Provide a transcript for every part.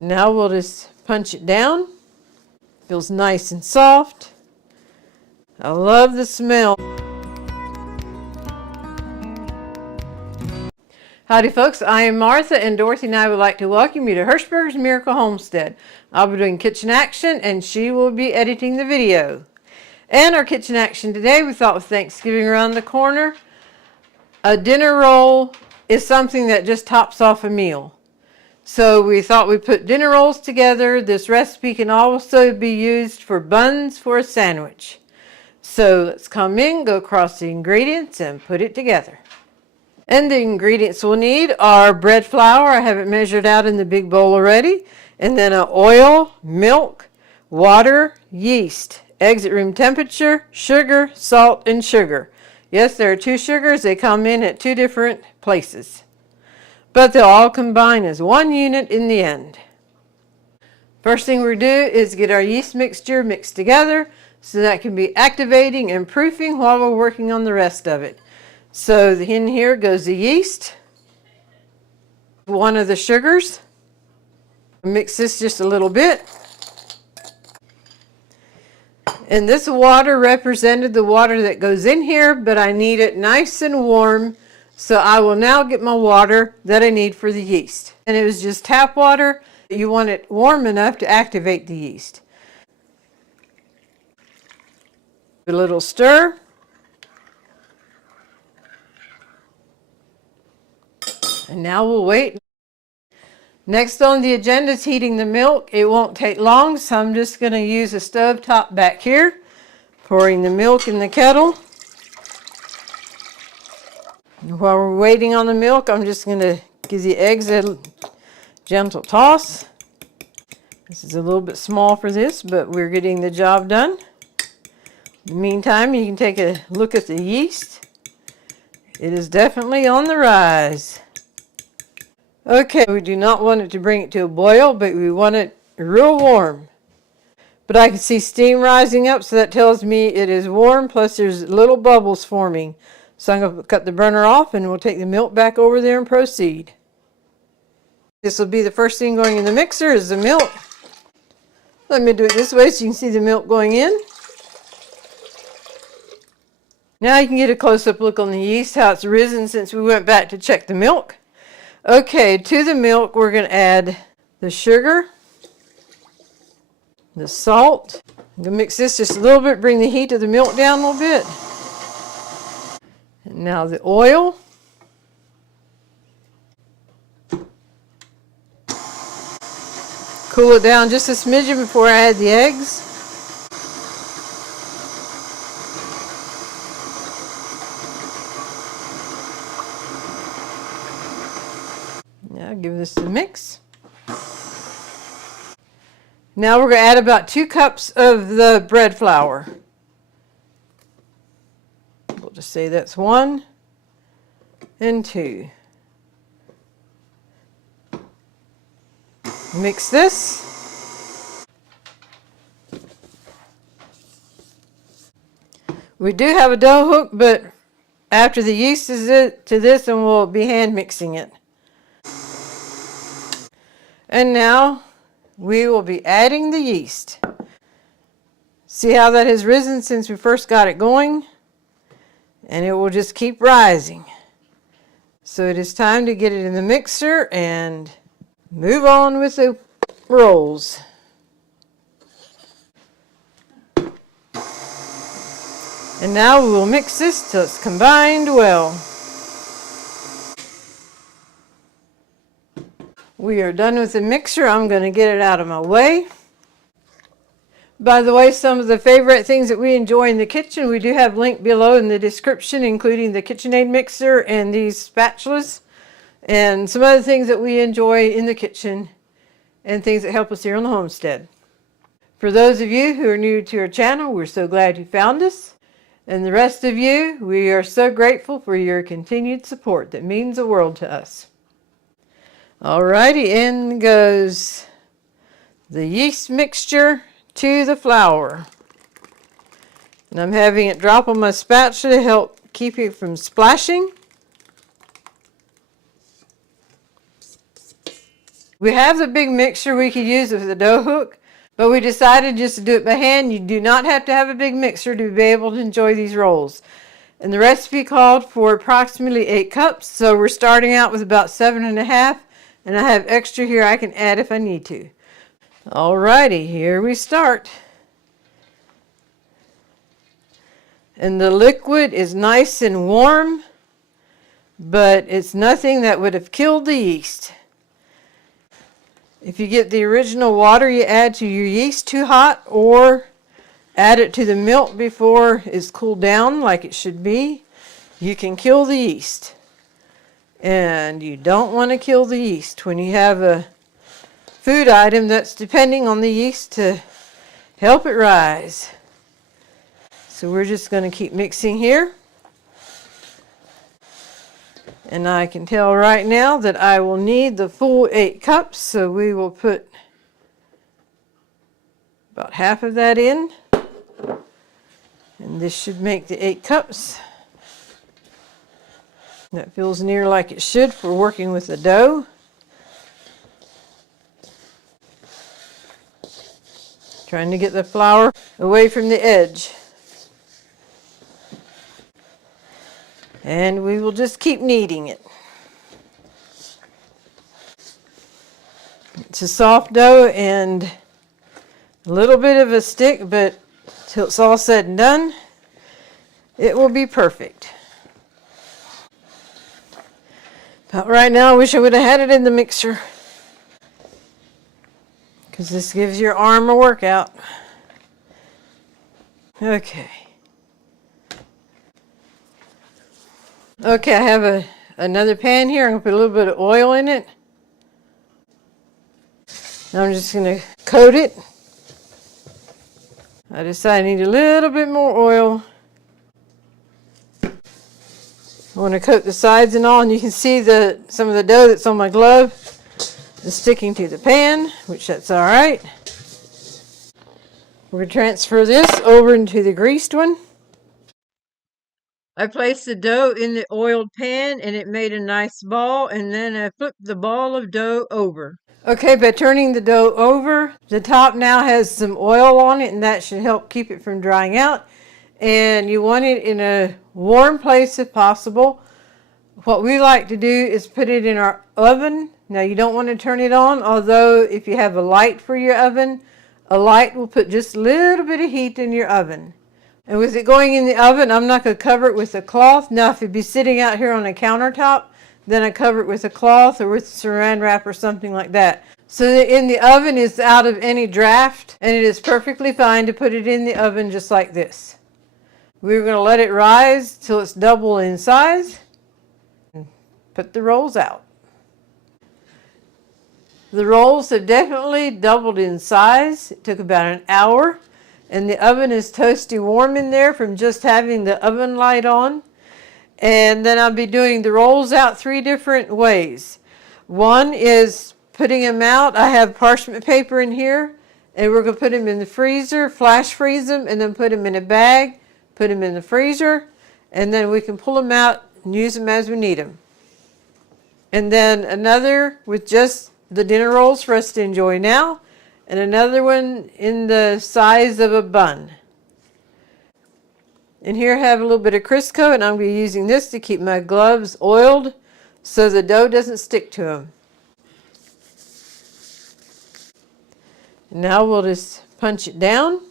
Now we'll just punch it down. Feels nice and soft. I love the smell. Howdy folks, I am Martha, and Dorothy and I would like to welcome you to Hirschberg's Miracle Homestead. I'll be doing kitchen action and she will be editing the video. And our kitchen action today, we thought with Thanksgiving around the corner, a dinner roll is something that just tops off a meal. So we thought we'd put dinner rolls together. This recipe can also be used for buns for a sandwich. So let's come in, go across the ingredients and put it together. And the ingredients we'll need are bread flour. I have it measured out in the big bowl already. And then oil, milk, water, yeast, eggs at room temperature, sugar, salt, and sugar. Yes, there are 2 sugars. They come in at 2 different places, but they'll all combine as one unit in the end. First thing we do is get our yeast mixture mixed together so that can be activating and proofing while we're working on the rest of it. So in here goes the yeast, one of the sugars. Mix this just a little bit. And this water represented the water that goes in here, but I need it nice and warm. So I will now get my water that I need for the yeast. And it was just tap water. You want it warm enough to activate the yeast. A little stir. And now we'll wait. Next on the agenda is heating the milk. It won't take long, so I'm just going to use a stove top back here, pouring the milk in the kettle. While we're waiting on the milk, I'm just going to give the eggs a gentle toss. This is a little bit small for this, but we're getting the job done. In the meantime, you can take a look at the yeast. It is definitely on the rise. Okay, we do not want it to bring it to a boil, but we want it real warm. But I can see steam rising up, so that tells me it is warm, plus there's little bubbles forming. So I'm going to cut the burner off and we'll take the milk back over there and proceed. This will be the first thing going in the mixer is the milk. Let me do it this way so you can see the milk going in. Now you can get a close-up look on the yeast, how it's risen since we went back to check the milk. Okay, to the milk we're going to add the sugar, the salt. I'm going to mix this just a little bit, bring the heat of the milk down a little bit. And now the oil. Cool it down just a smidgen before I add the eggs. Now give this a mix. Now we're going to add about 2 cups of the bread flour. We'll just say that's 1 and 2. Mix this. We do have a dough hook, but after the yeast is to this, and we'll be hand mixing it. And now we will be adding the yeast. See how that has risen since we first got it going? And it will just keep rising. So it is time to get it in the mixer and move on with the rolls. And now we will mix this till it's combined well. We are done with the mixer. I'm going to get it out of my way. By the way, some of the favorite things that we enjoy in the kitchen, we do have linked below in the description, including the KitchenAid mixer and these spatulas and some other things that we enjoy in the kitchen and things that help us here on the homestead. For those of you who are new to our channel, we're so glad you found us. And the rest of you, we are so grateful for your continued support. That means the world to us. Alrighty, in goes the yeast mixture to the flour. And I'm having it drop on my spatula to help keep it from splashing. We have the big mixer we could use with the dough hook, but we decided just to do it by hand. You do not have to have a big mixer to be able to enjoy these rolls. And the recipe called for approximately 8 cups, so we're starting out with about 7.5, and I have extra here I can add if I need to. Alrighty, here we start. And the liquid is nice and warm, but it's nothing that would have killed the yeast. If you get the original water you add to your yeast too hot, or add it to the milk before it's cooled down like it should be, you can kill the yeast. And you don't want to kill the yeast when you have a food item that's depending on the yeast to help it rise. So we're just going to keep mixing here. And I can tell right now that I will need the full 8 cups, so we will put about half of that in. And this should make the 8 cups. That feels near like it should for working with the dough. Trying to get the flour away from the edge. And we will just keep kneading it. It's a soft dough and a little bit of a stick, but till it's all said and done, it will be perfect. But right now, I wish I would have had it in the mixer, because this gives your arm a workout. Okay. Okay, I have another pan here. I'm going to put a little bit of oil in it. Now I'm just going to coat it. I decided I need a little bit more oil. I want to coat the sides and all, and you can see some of the dough that's on my glove is sticking to the pan, which that's all right. We're going to transfer this over into the greased one. I placed the dough in the oiled pan and it made a nice ball, and then I flipped the ball of dough over. Okay, by turning the dough over, the top now has some oil on it, and that should help keep it from drying out. And you want it in a warm place if possible. What we like to do is put it in our oven. Now you don't want to turn it on, although if you have a light for your oven, a light will put just a little bit of heat in your oven. And with it going in the oven, I'm not going to cover it with a cloth. Now, if it'd be sitting out here on a countertop, then I cover it with a cloth or with saran wrap or something like that. So that in the oven it's out of any draft, and it is perfectly fine to put it in the oven just like this. We're going to let it rise till it's double in size and put the rolls out. The rolls have definitely doubled in size. It took about an hour. And the oven is toasty warm in there from just having the oven light on. And then I'll be doing the rolls out 3 different ways. One is putting them out. I have parchment paper in here, and we're going to put them in the freezer, flash freeze them, and then put them in a bag, put them in the freezer, and then we can pull them out and use them as we need them. And then another with just the dinner rolls for us to enjoy now. And another one in the size of a bun. And here I have a little bit of Crisco, and I'm going to be using this to keep my gloves oiled so the dough doesn't stick to them. And now we'll just punch it down.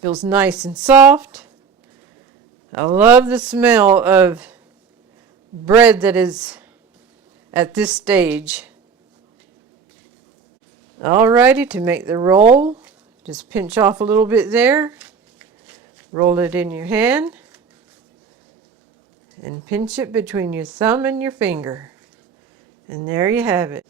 Feels nice and soft. I love the smell of bread that is at this stage. Alrighty, to make the roll, just pinch off a little bit there, roll it in your hand, and pinch it between your thumb and your finger. And there you have it.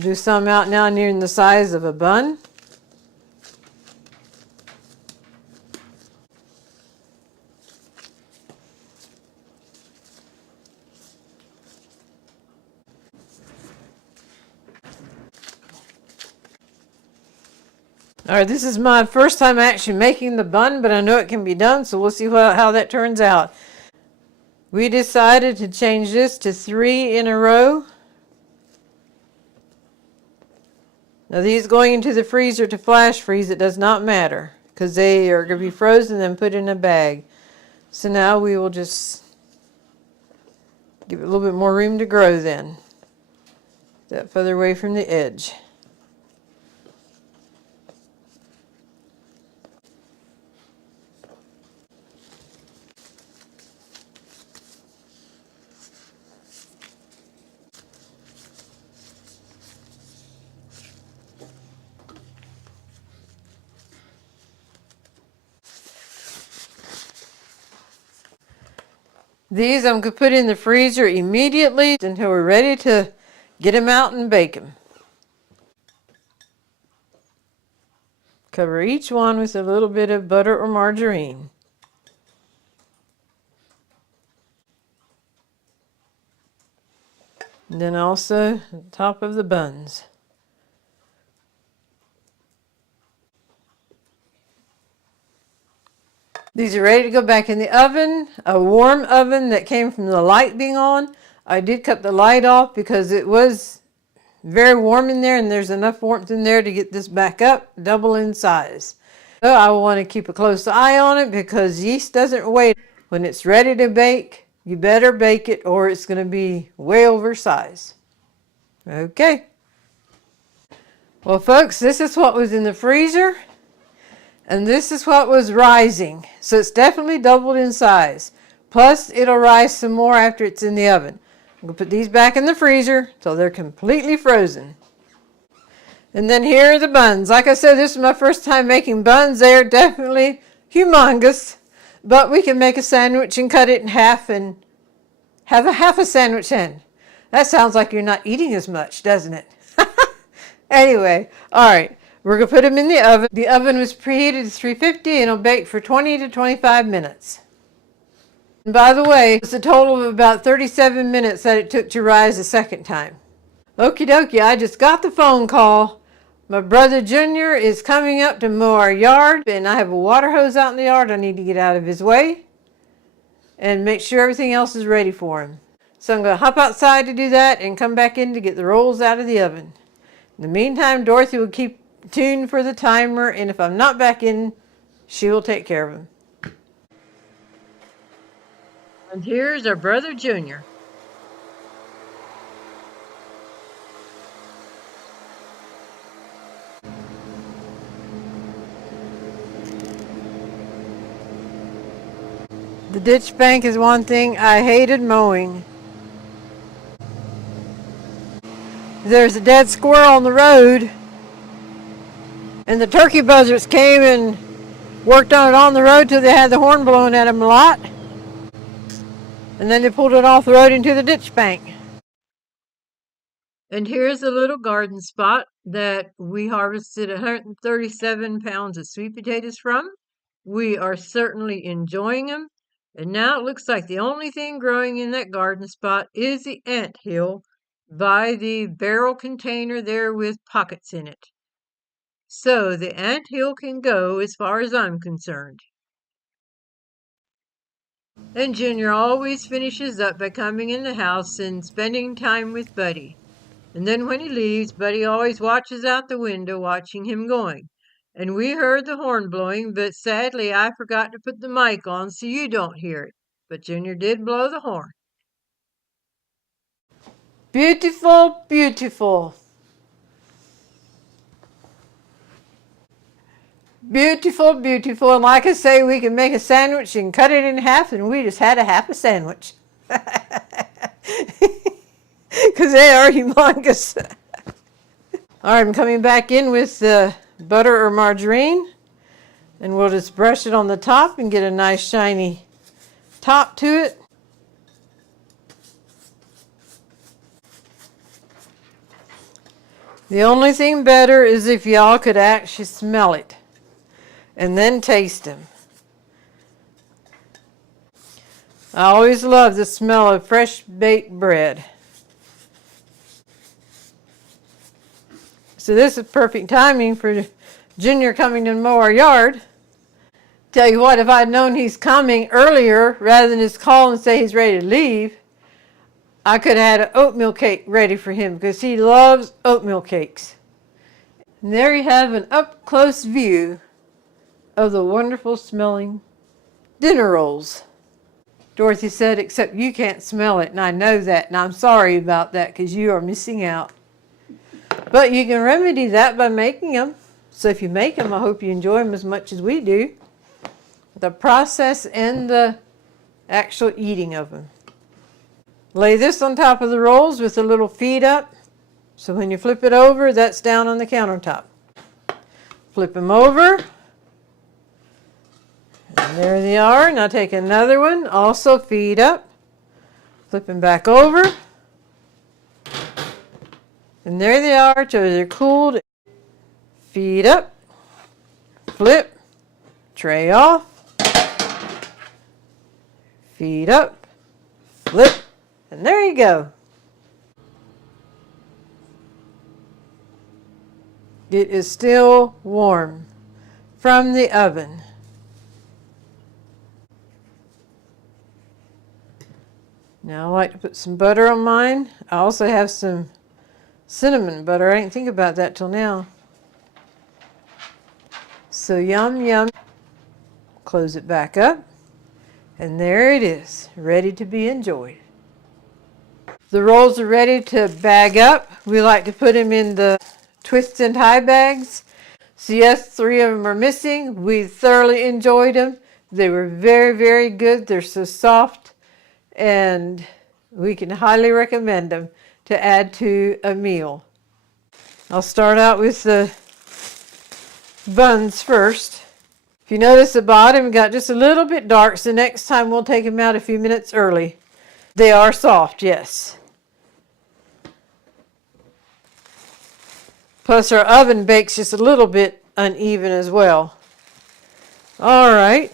Do some out now near the size of a bun. All right, this is my first time actually making the bun, but I know it can be done, so we'll see how that turns out. We decided to change this to 3 in a row. Now these going into the freezer to flash freeze, it does not matter because they are going to be frozen and put in a bag. So now we will just give it a little bit more room to grow then. That further away from the edge. These I'm going to put in the freezer immediately until we're ready to get them out and bake them. Cover each one with a little bit of butter or margarine. And then also the top of the buns. These are ready to go back in the oven, a warm oven that came from the light being on. I did cut the light off because it was very warm in there and there's enough warmth in there to get this back up, double in size. So I will want to keep a close eye on it because yeast doesn't wait. When it's ready to bake, you better bake it or it's going to be way over size. Okay. Well, folks, this is what was in the freezer. And this is what was rising. So it's definitely doubled in size. Plus, it'll rise some more after it's in the oven. I'm going to put these back in the freezer so they're completely frozen. And then here are the buns. Like I said, this is my first time making buns. They are definitely humongous. But we can make a sandwich and cut it in half and have a half a sandwich in. That sounds like you're not eating as much, doesn't it? Anyway, all right. We're going to put them in the oven. The oven was preheated to 350 and it'll bake for 20 to 25 minutes. And by the way, it's a total of about 37 minutes that it took to rise the second time. Okie dokie, I just got the phone call. My brother Junior is coming up to mow our yard and I have a water hose out in the yard. I need to get out of his way and make sure everything else is ready for him. So I'm going to hop outside to do that and come back in to get the rolls out of the oven. In the meantime, Dorothy will keep tuned for the timer, and if I'm not back in, she will take care of him. And here's our brother Junior. The ditch bank is one thing I hated mowing. There's a dead squirrel on the road. And the turkey buzzards came and worked on it on the road till they had the horn blowing at them a lot. And then they pulled it off the road into the ditch bank. And here's a little garden spot that we harvested 137 pounds of sweet potatoes from. We are certainly enjoying them. And now it looks like the only thing growing in that garden spot is the anthill by the barrel container there with pockets in it. So the anthill can go as far as I'm concerned. And Junior always finishes up by coming in the house and spending time with Buddy. And then when he leaves, Buddy always watches out the window watching him going. And we heard the horn blowing, but sadly I forgot to put the mic on so you don't hear it. But Junior did blow the horn. Beautiful, beautiful. Beautiful, beautiful. And like I say, we can make a sandwich and cut it in half, and we just had a half a sandwich. Because they are humongous. All right, I'm coming back in with the butter or margarine. And we'll just brush it on the top and get a nice shiny top to it. The only thing better is if y'all could actually smell it and then taste them. I always love the smell of fresh baked bread. So this is perfect timing for Junior coming to mow our yard. Tell you what, if I'd known he's coming earlier rather than just call and say he's ready to leave, I could have had an oatmeal cake ready for him because he loves oatmeal cakes. And there you have an up-close view of the wonderful smelling dinner rolls. Dorothy said, except you can't smell it, and I know that, and I'm sorry about that because you are missing out. But you can remedy that by making them. So if you make them, I hope you enjoy them as much as we do. The process and the actual eating of them. Lay this on top of the rolls with a little feet up. So when you flip it over, that's down on the countertop. Flip them over. And there they are. Now take another one, also feet up. Flip them back over. And there they are till they're cooled. Feet up. Flip. Tray off. Feet up. Flip. And there you go. It is still warm from the oven. Now I like to put some butter on mine. I also have some cinnamon butter. I didn't think about that till now. So yum, yum. Close it back up. And there it is, ready to be enjoyed. The rolls are ready to bag up. We like to put them in the twist and tie bags. So yes, 3 of them are missing. We thoroughly enjoyed them. They were very, very good. They're so soft, and we can highly recommend them to add to a meal. I'll start out with the buns first. If you notice the bottom got just a little bit dark, so next time we'll take them out a few minutes early. They are soft, yes. Plus our oven bakes just a little bit uneven as well. All right,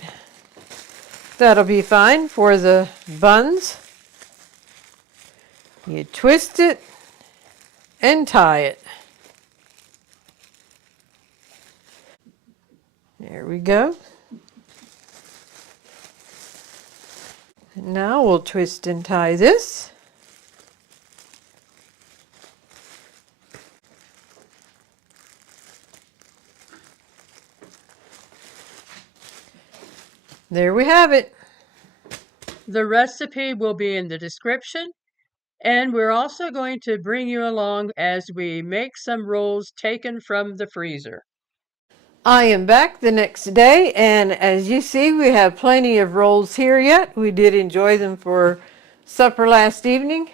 that'll be fine for the buns. You twist it and tie it. There we go. Now we'll twist and tie this. There we have it. The recipe will be in the description, and we're also going to bring you along as we make some rolls taken from the freezer. I am back the next day, and as you see, we have plenty of rolls here yet. We did enjoy them for supper last evening,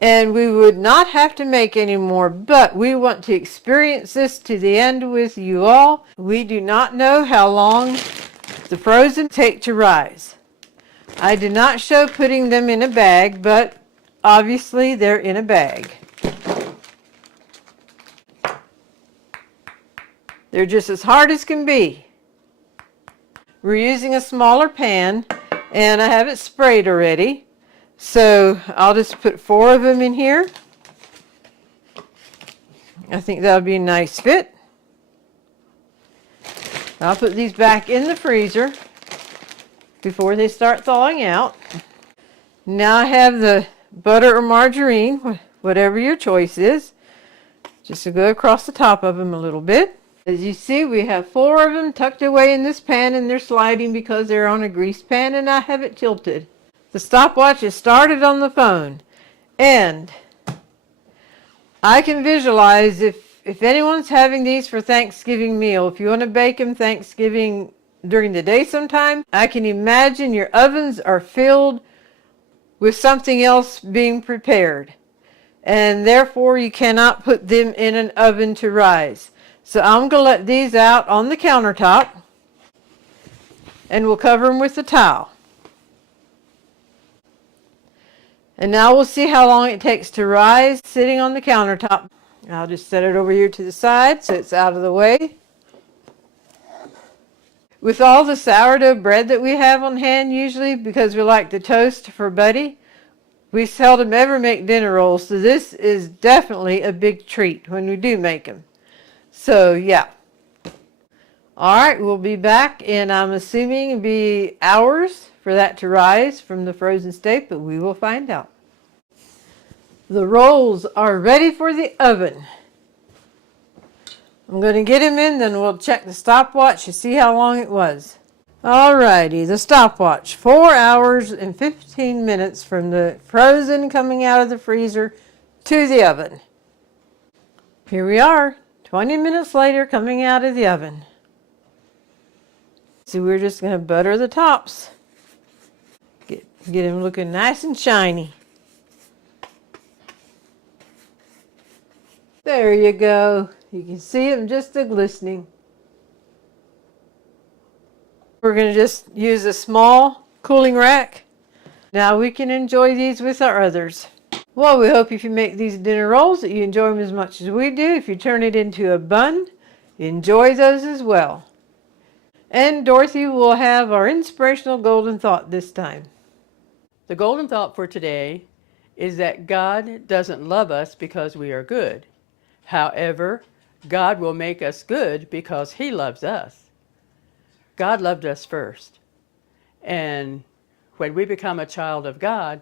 and we would not have to make any more, but we want to experience this to the end with you all. We do not know how long the frozen take to rise. I did not show putting them in a bag, but obviously they're in a bag. They're just as hard as can be. We're using a smaller pan, and I have it sprayed already. So I'll just put 4 of them in here. I think that'll be a nice fit. I'll put these back in the freezer before they start thawing out. Now I have the butter or margarine, whatever your choice is, just to go across the top of them a little bit. As you see, we have 4 of them tucked away in this pan, and they're sliding because they're on a grease pan, and I have it tilted. The stopwatch is started on the phone, and I can visualize if anyone's having these for Thanksgiving meal, if you want to bake them Thanksgiving during the day sometime, I can imagine your ovens are filled with something else being prepared, and therefore you cannot put them in an oven to rise. So I'm going to let these out on the countertop, and we'll cover them with a towel. And now we'll see how long it takes to rise sitting on the countertop. I'll just set it over here to the side so it's out of the way. With all the sourdough bread that we have on hand usually, because we like to toast for Buddy, we seldom ever make dinner rolls, so this is definitely a big treat when we do make them. So yeah, All right, we'll be back, and I'm assuming it'll be hours for that to rise from the frozen state, but we will find out. The rolls are ready for the oven. I'm going to get them in, then we'll check the stopwatch to see how long it was. Alrighty, the stopwatch, 4 hours and 15 minutes from the frozen coming out of the freezer to the oven. Here we are, 20 minutes later coming out of the oven. So we're just going to butter the tops. Get them looking nice and shiny. There you go. You can see them just glistening. We're going to just use a small cooling rack. Now we can enjoy these with our others. Well, we hope if you make these dinner rolls that you enjoy them as much as we do. If you turn it into a bun, enjoy those as well. And Dorothy will have our inspirational golden thought this time. The golden thought for today is that God doesn't love us because we are good. However, God will make us good because He loves us. God loved us first. And when we become a child of God,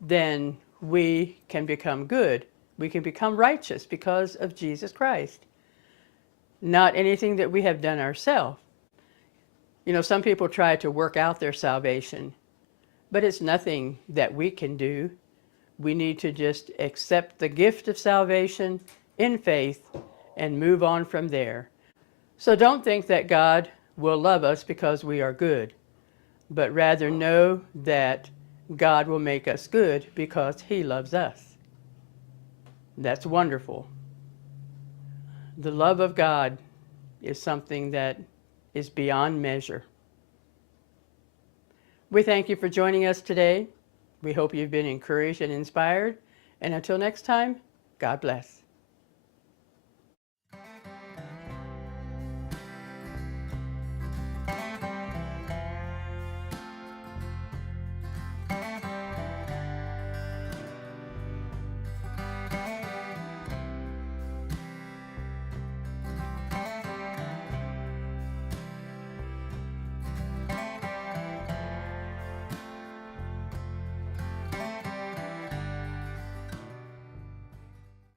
then we can become good. We can become righteous because of Jesus Christ. Not anything that we have done ourselves. You know, some people try to work out their salvation, but it's nothing that we can do. We need to just accept the gift of salvation in faith and move on from there. So don't think that God will love us because we are good, but rather know that God will make us good because He loves us. That's wonderful. The love of God is something that is beyond measure. We thank you for joining us today. We hope you've been encouraged and inspired. And until next time, God bless.